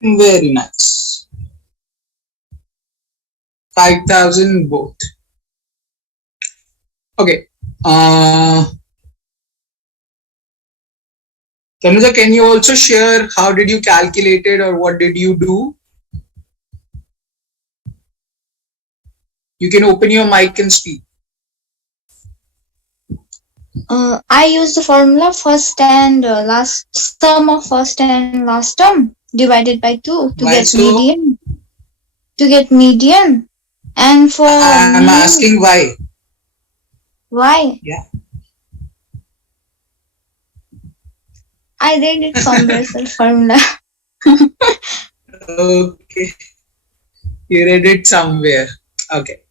Very nice. 5,000 both. Okay. Tanuja, can you also share how did you calculate it or what did you do? You can open your mic and speak. I use the formula first and last sum of first and last term divided by 2 to get Why so? median. To get median, and for I'm mean, asking why. why? Yeah. I read it somewhere, sir, formula. Okay. You read it somewhere. Okay.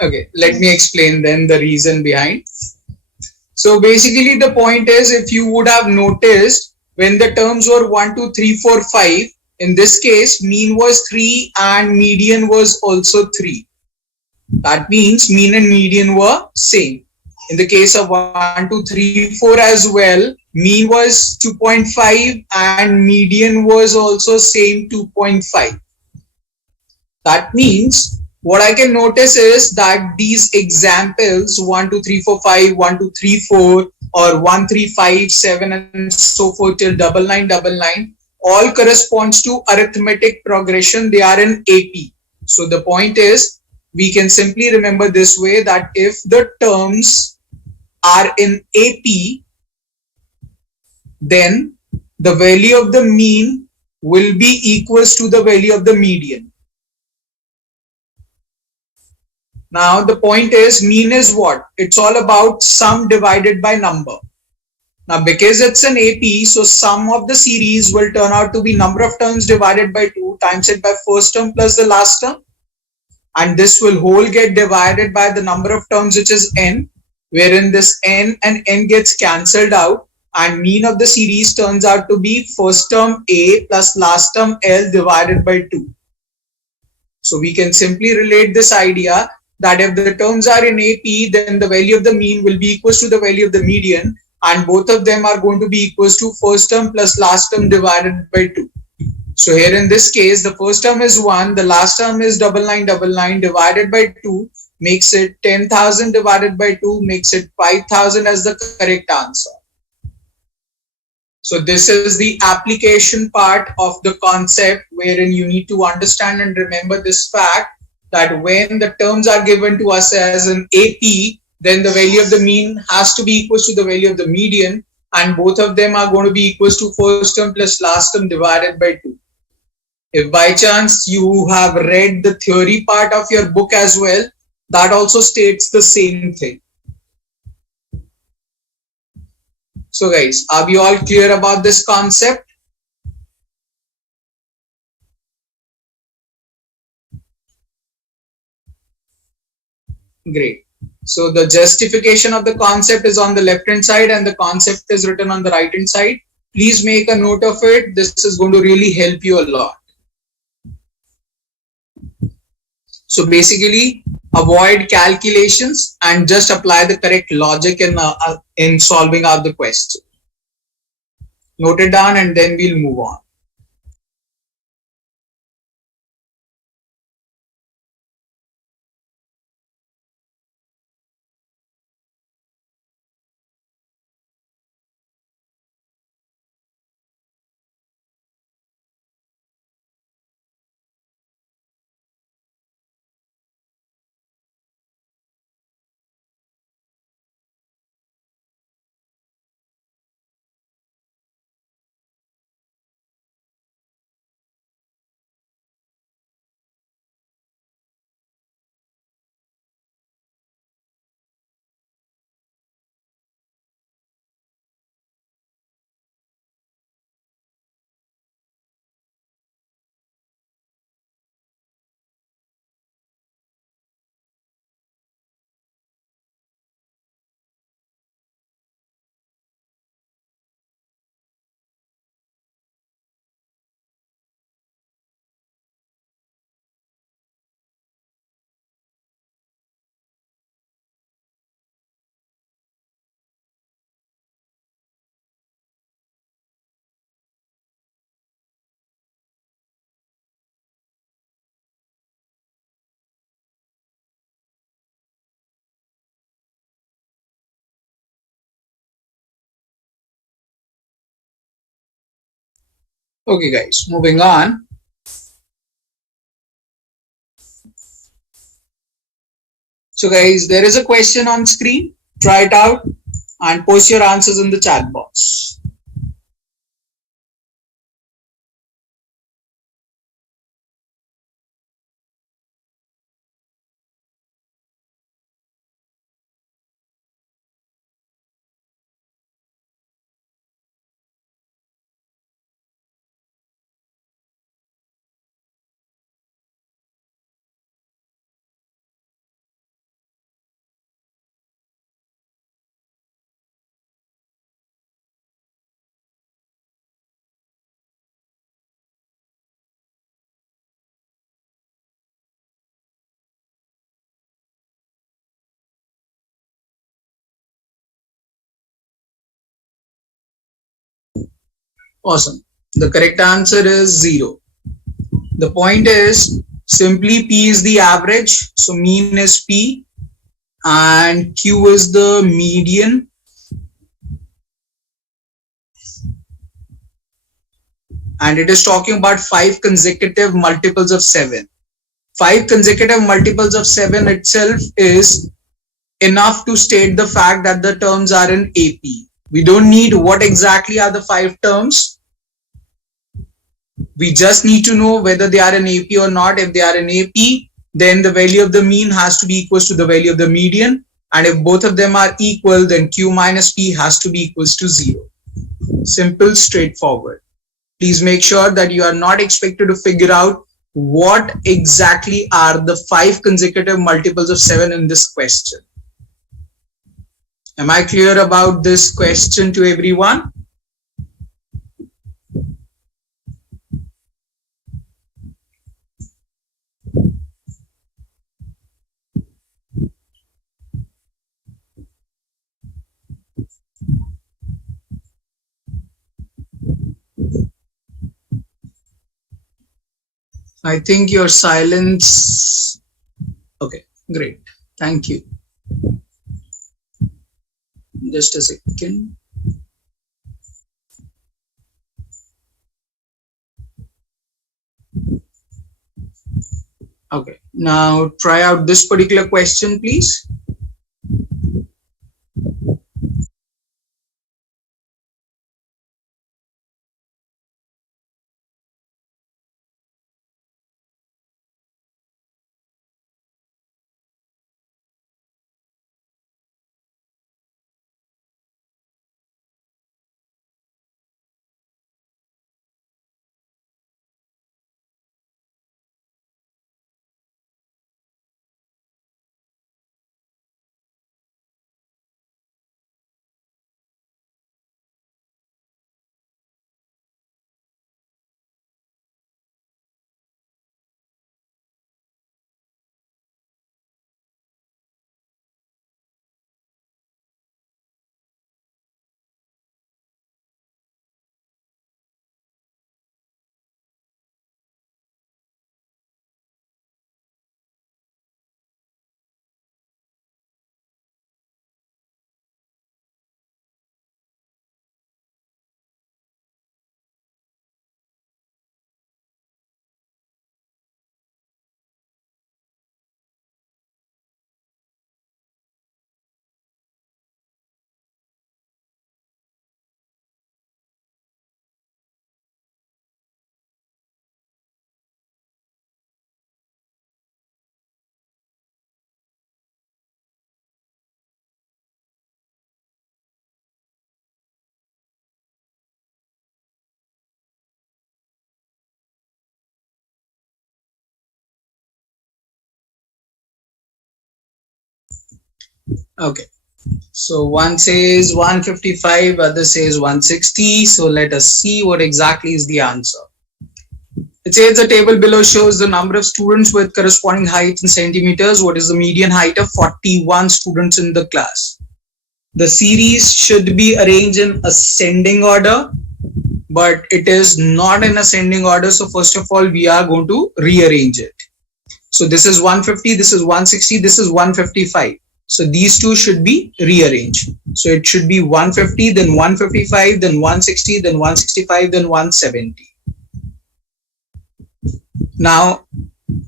Okay. Let me Yes. explain then the reason behind. So basically the point is if you would have noticed when the terms were 1, 2, 3, 4, 5, in this case mean was 3 and median was also 3. That means mean and median were same. In the case of 1, 2, 3, 4 as well, mean was 2.5 and median was also same 2.5. That means what I can notice is that these examples 1, 2, 3, 4, 5, 1, 2, 3, 4 or 1, 3, 5, 7 and so forth till 9999 all corresponds to arithmetic progression. They are in AP. So the point is we can simply remember this way that if the terms are in AP, then the value of the mean will be equals to the value of the median. Now the point is mean is what? It's all about sum divided by number. Now because it's an AP, so sum of the series will turn out to be number of terms divided by 2 times it by first term plus the last term, and this will whole get divided by the number of terms which is n, wherein this n and n gets cancelled out and mean of the series turns out to be first term A plus last term L divided by 2. So we can simply relate this idea that if the terms are in AP, then the value of the mean will be equals to the value of the median, and both of them are going to be equals to first term plus last term divided by 2. So here in this case, the first term is 1, the last term is 9999 divided by 2 makes it 10,000 divided by 2 makes it 5,000 as the correct answer. So this is the application part of the concept wherein you need to understand and remember this fact that when the terms are given to us as an AP, then the value of the mean has to be equals to the value of the median, and both of them are going to be equals to first term plus last term divided by 2. If by chance you have read the theory part of your book as well, that also states the same thing. So guys, are we all clear about this concept? Great. So the justification of the concept is on the left hand side and the concept is written on the right hand side. Please make a note of it. This is going to really help you a lot. So basically, avoid calculations and just apply the correct logic in solving out the question. Note it down and then we'll move on. Okay guys, moving on. So guys, there is a question on screen. Try it out and post your answers in the chat box. Awesome. The correct answer is 0. The point is simply P is the average. So mean is P and Q is the median. And it is talking about 5 consecutive multiples of 7. 5 consecutive multiples of 7 itself is enough to state the fact that the terms are in AP. We don't need what exactly are the 5 terms. We just need to know whether they are in AP or not. If they are in AP, then the value of the mean has to be equal to the value of the median. And if both of them are equal, then Q minus P has to be equals to 0. Simple, straightforward. Please make sure that you are not expected to figure out what exactly are the 5 consecutive multiples of 7 in this question. Am I clear about this question to everyone? I think your silence. Okay, great. Thank you. Just a second. Okay, now try out this particular question, please. Okay, so one says 155, other says 160. So let us see what exactly is the answer. It says the table below shows the number of students with corresponding heights in centimeters. What is the median height of 41 students in the class? The series should be arranged in ascending order, but it is not in ascending order. So first of all, we are going to rearrange it. So this is 150, this is 160, this is 155. So these two should be rearranged. So it should be 150, then 155, then 160, then 165, then 170. Now,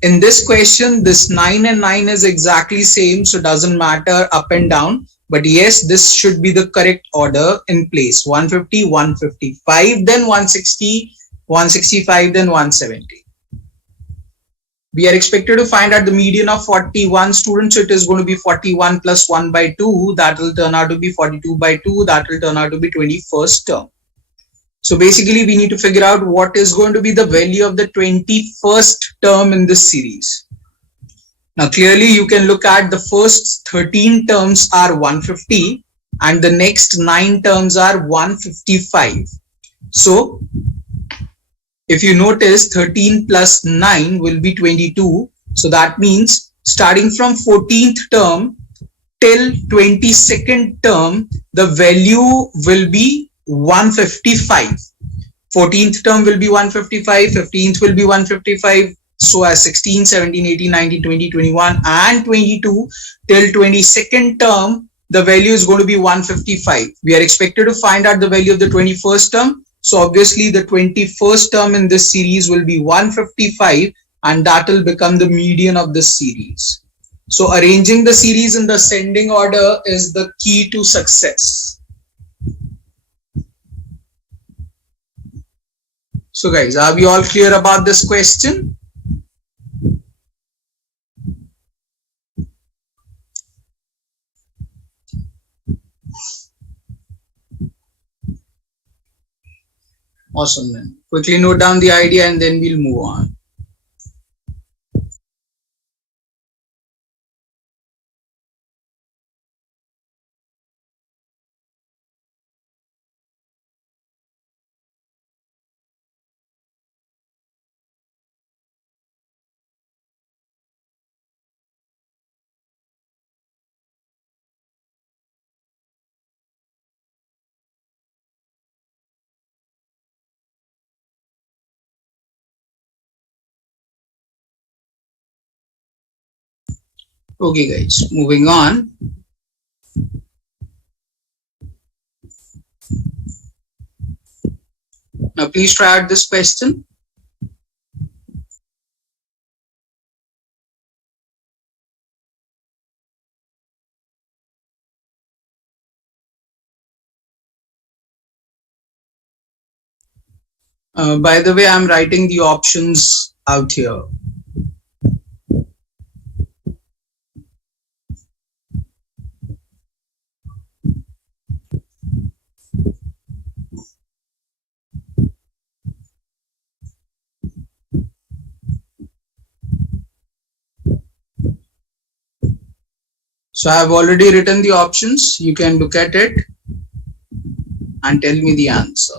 in this question, this 9 and 9 is exactly same, so doesn't matter up and down. But yes, this should be the correct order in place. 150, 155, then 160, 165, then 170. We are expected to find out the median of 41 students. So it is going to be 41 plus 1 by 2. That will turn out to be 42 by 2. That will turn out to be 21st term. So basically, we need to figure out what is going to be the value of the 21st term in this series. Now, clearly, you can look at the first 13 terms are 150 and the next 9 terms are 155. So, if you notice, 13 plus 9 will be 22. So, that means starting from 14th term till 22nd term, the value will be 155. 14th term will be 155, 15th will be 155, so as 16, 17, 18, 19, 20, 21 and 22 till 22nd term, the value is going to be 155. We are expected to find out the value of the 21st term. So obviously the 21st term in this series will be 155 and that will become the median of this series. So arranging the series in the ascending order is the key to success. So guys, are we all clear about this question? Awesome then. Quickly note down the idea and then we'll move on. Okay guys, moving on. Now please try out this question. By the way, I'm writing the options out here. So I've already written the options. You can look at it and tell me the answer.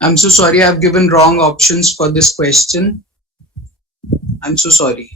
I'm so sorry, I've given wrong options for this question. I'm so sorry.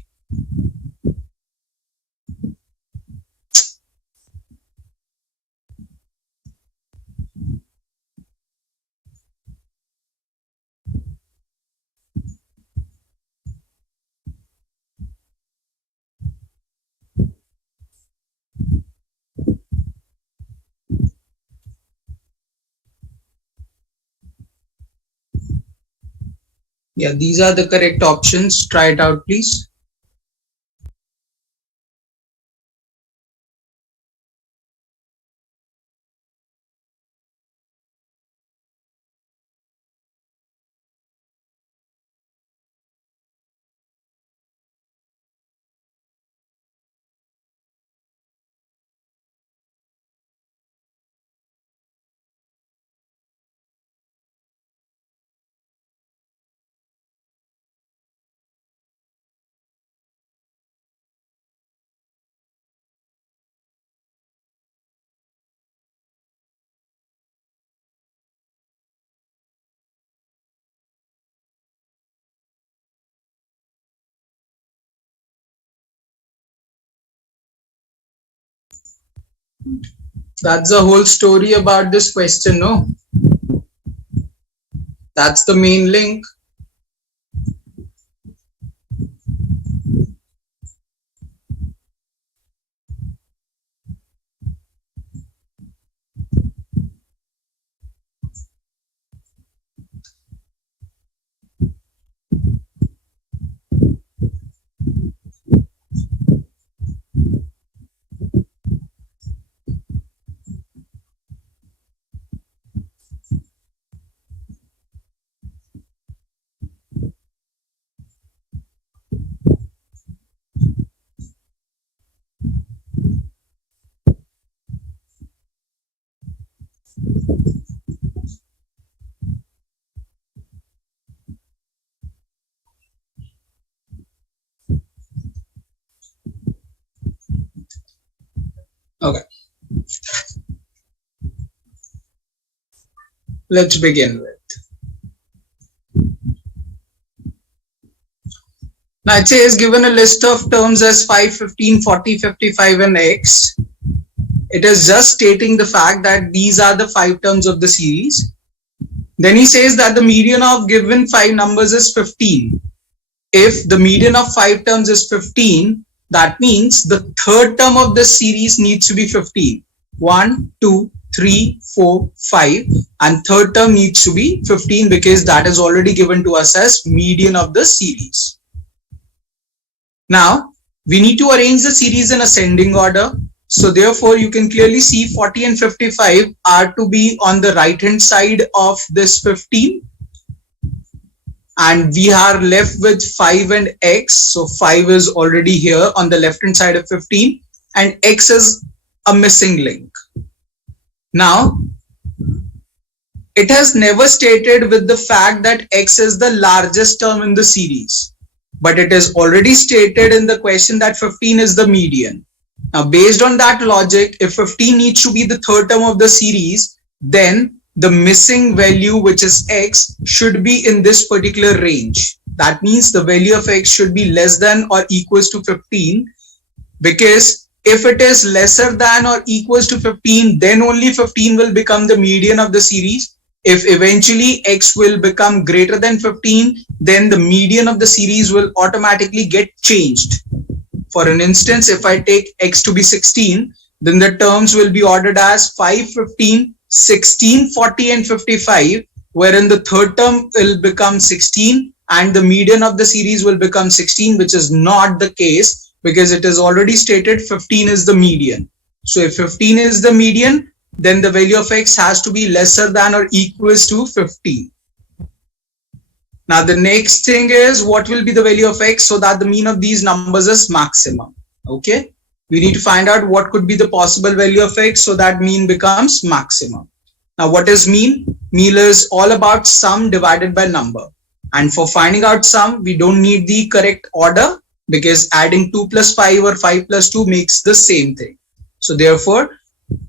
Yeah, these are the correct options. Try it out, please. That's the whole story about this question, no? That's the main link. Okay, let's begin with. Now it says given a list of terms as 5, 15, 40, 55 and x. It is just stating the fact that these are the 5 terms of the series. Then he says that the median of given 5 numbers is 15. If the median of 5 terms is 15, that means the third term of the series needs to be 15. 1, 2, 3, 4, 5, and third term needs to be 15 because that is already given to us as median of the series. Now, we need to arrange the series in ascending order. So therefore, you can clearly see 40 and 55 are to be on the right hand side of this 15. And we are left with 5 and x. So 5 is already here on the left hand side of 15 and x is a missing link. Now, it has never stated with the fact that x is the largest term in the series, but it is already stated in the question that 15 is the median. Now, based on that logic, if 15 needs to be the third term of the series, then the missing value, which is x, should be in this particular range. That means the value of x should be less than or equals to 15, because if it is lesser than or equals to 15, then only 15 will become the median of the series. If eventually x will become greater than 15, then the median of the series will automatically get changed. For an instance, if I take x to be 16, then the terms will be ordered as 5, 15, 16, 40 and 55, wherein the third term will become 16 and the median of the series will become 16, which is not the case because it is already stated 15 is the median. So if 15 is the median, then the value of x has to be lesser than or equals to 15. Now the next thing is what will be the value of x so that the mean of these numbers is maximum. Okay, we need to find out what could be the possible value of x so that mean becomes maximum. Now what is mean? Mean is all about sum divided by number, and for finding out sum we don't need the correct order because adding 2 plus 5 or 5 plus 2 makes the same thing. So therefore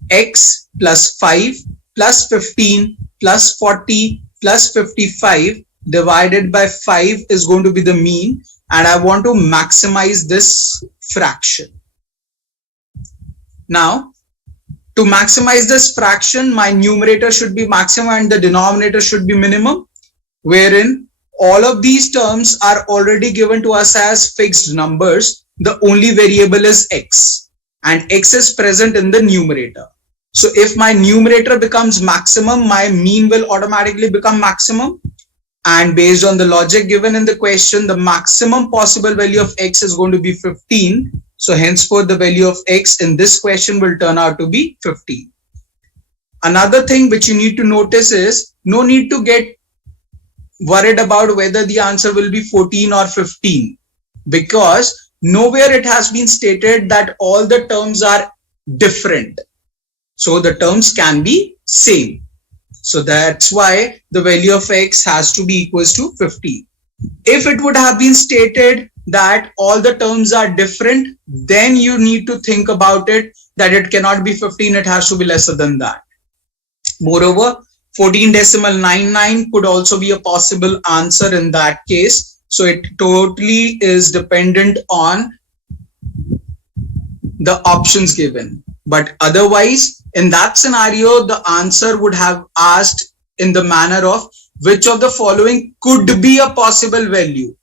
x plus 5 plus 15 plus 40 plus 55 divided by 5 is going to be the mean, and I want to maximize this fraction. Now, to maximize this fraction, my numerator should be maximum and the denominator should be minimum, wherein all of these terms are already given to us as fixed numbers. The only variable is x, and x is present in the numerator. So if my numerator becomes maximum, my mean will automatically become maximum. And based on the logic given in the question, the maximum possible value of x is going to be 15. So henceforth, the value of x in this question will turn out to be 15. Another thing which you need to notice is no need to get worried about whether the answer will be 14 or 15, because nowhere it has been stated that all the terms are different. So the terms can be same. So that's why the value of x has to be equals to 50. If it would have been stated that all the terms are different, then you need to think about it that it cannot be 15, it has to be lesser than that. Moreover, 14.99 could also be a possible answer in that case. So it totally is dependent on the options given. But otherwise, in that scenario, the answer would have asked in the manner of which of the following could be a possible value.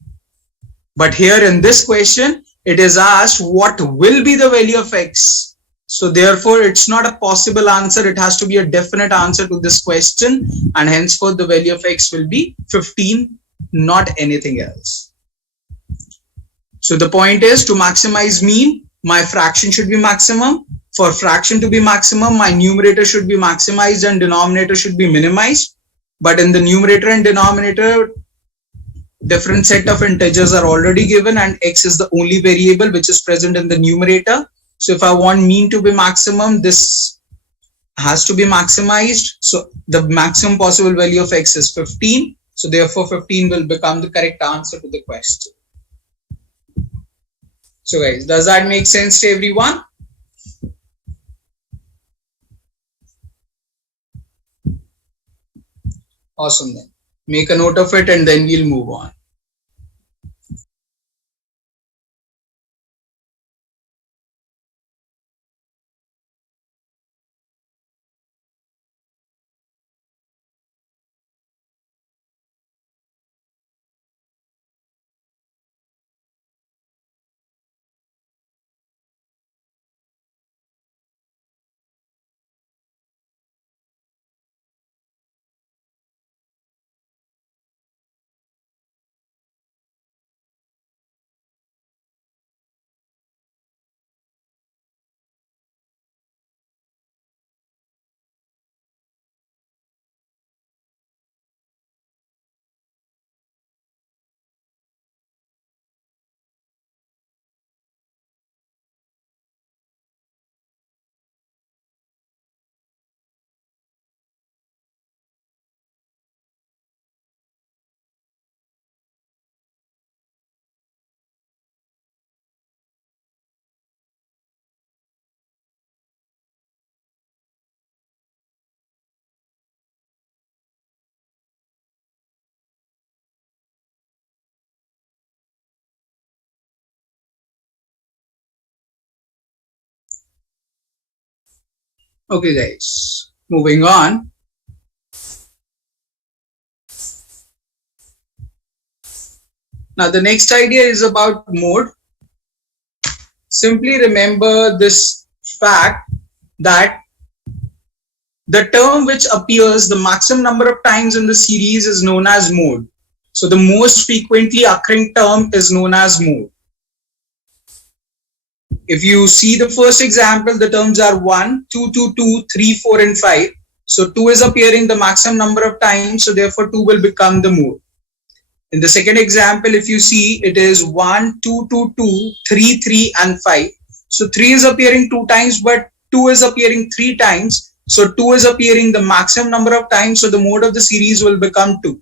But here in this question, it is asked what will be the value of x. So therefore, it's not a possible answer. It has to be a definite answer to this question. And henceforth, the value of x will be 15, not anything else. So the point is, to maximize mean, my fraction should be maximum. For fraction to be maximum, my numerator should be maximized and denominator should be minimized. But in the numerator and denominator, different set of integers are already given and x is the only variable which is present in the numerator. So if I want mean to be maximum, this has to be maximized. So the maximum possible value of x is 15. So therefore 15 will become the correct answer to the question. So guys, does that make sense to everyone? Awesome then. Make a note of it and then we'll move on. Okay guys, moving on. Now the next idea is about mode. Simply remember this fact that the term which appears the maximum number of times in the series is known as mode. So the most frequently occurring term is known as mode. If you see the first example, the terms are 1, 2, 2, 2, 3, 4 and 5. So 2 is appearing the maximum number of times, so therefore 2 will become the mode. In the second example, if you see, it is 1, 2, 2, 2, 3, 3 and 5. So 3 is appearing 2 times, but 2 is appearing 3 times. So 2 is appearing the maximum number of times, so the mode of the series will become 2.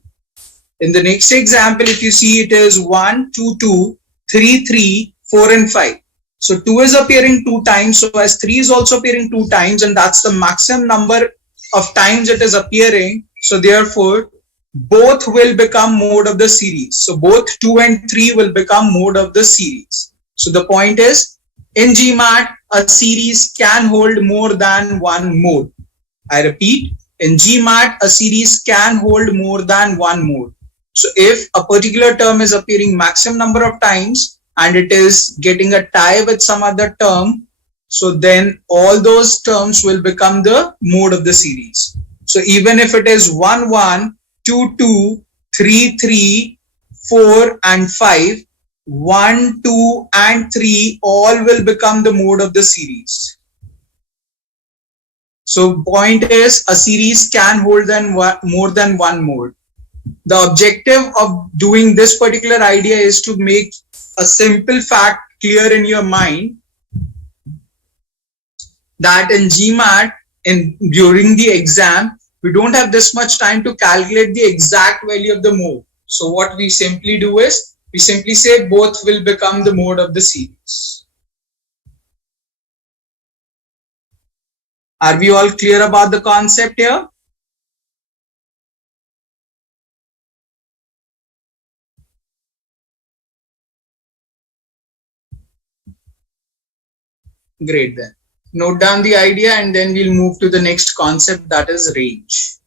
In the next example, if you see, it is 1, 2, 2, 3, 3, 4 and 5. So 2 is appearing 2 times, so as 3 is also appearing 2 times, and that's the maximum number of times it is appearing. So therefore, both will become mode of the series. So both 2 and 3 will become mode of the series. So the point is, in GMAT, a series can hold more than one mode. I repeat, in GMAT, a series can hold more than one mode. So if a particular term is appearing maximum number of times and it is getting a tie with some other term, so then all those terms will become the mode of the series. So even if it is 1, 1, 2, 2, 3, 3, 4 and 5, 1, 2 and 3 all will become the mode of the series. So point is, a series can hold more than one mode. The objective of doing this particular idea is to make a simple fact clear in your mind that in GMAT, during the exam, we don't have this much time to calculate the exact value of the mode. So what we simply do is, we simply say both will become the mode of the series. Are we all clear about the concept here? Great then. Note down the idea and then we'll move to the next concept, that is range.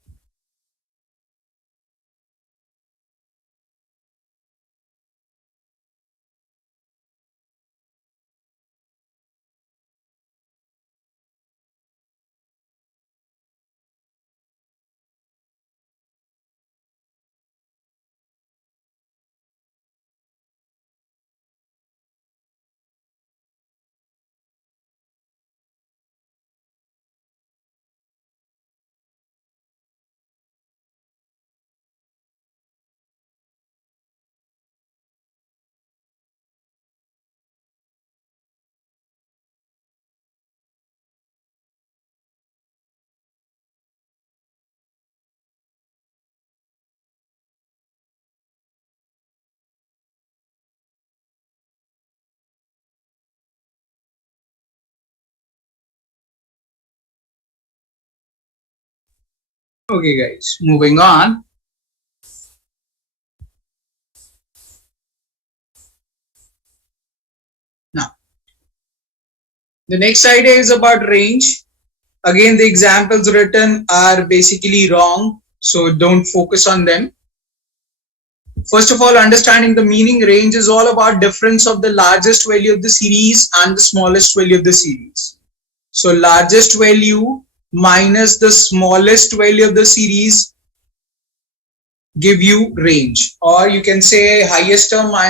Okay guys, moving on. Now, the next idea is about range. Again, the examples written are basically wrong, so don't focus on them. First of all, understanding the meaning, range is all about difference of the largest value of the series and the smallest value of the series. So largest value minus the smallest value of the series give you range, or you can say highest term minus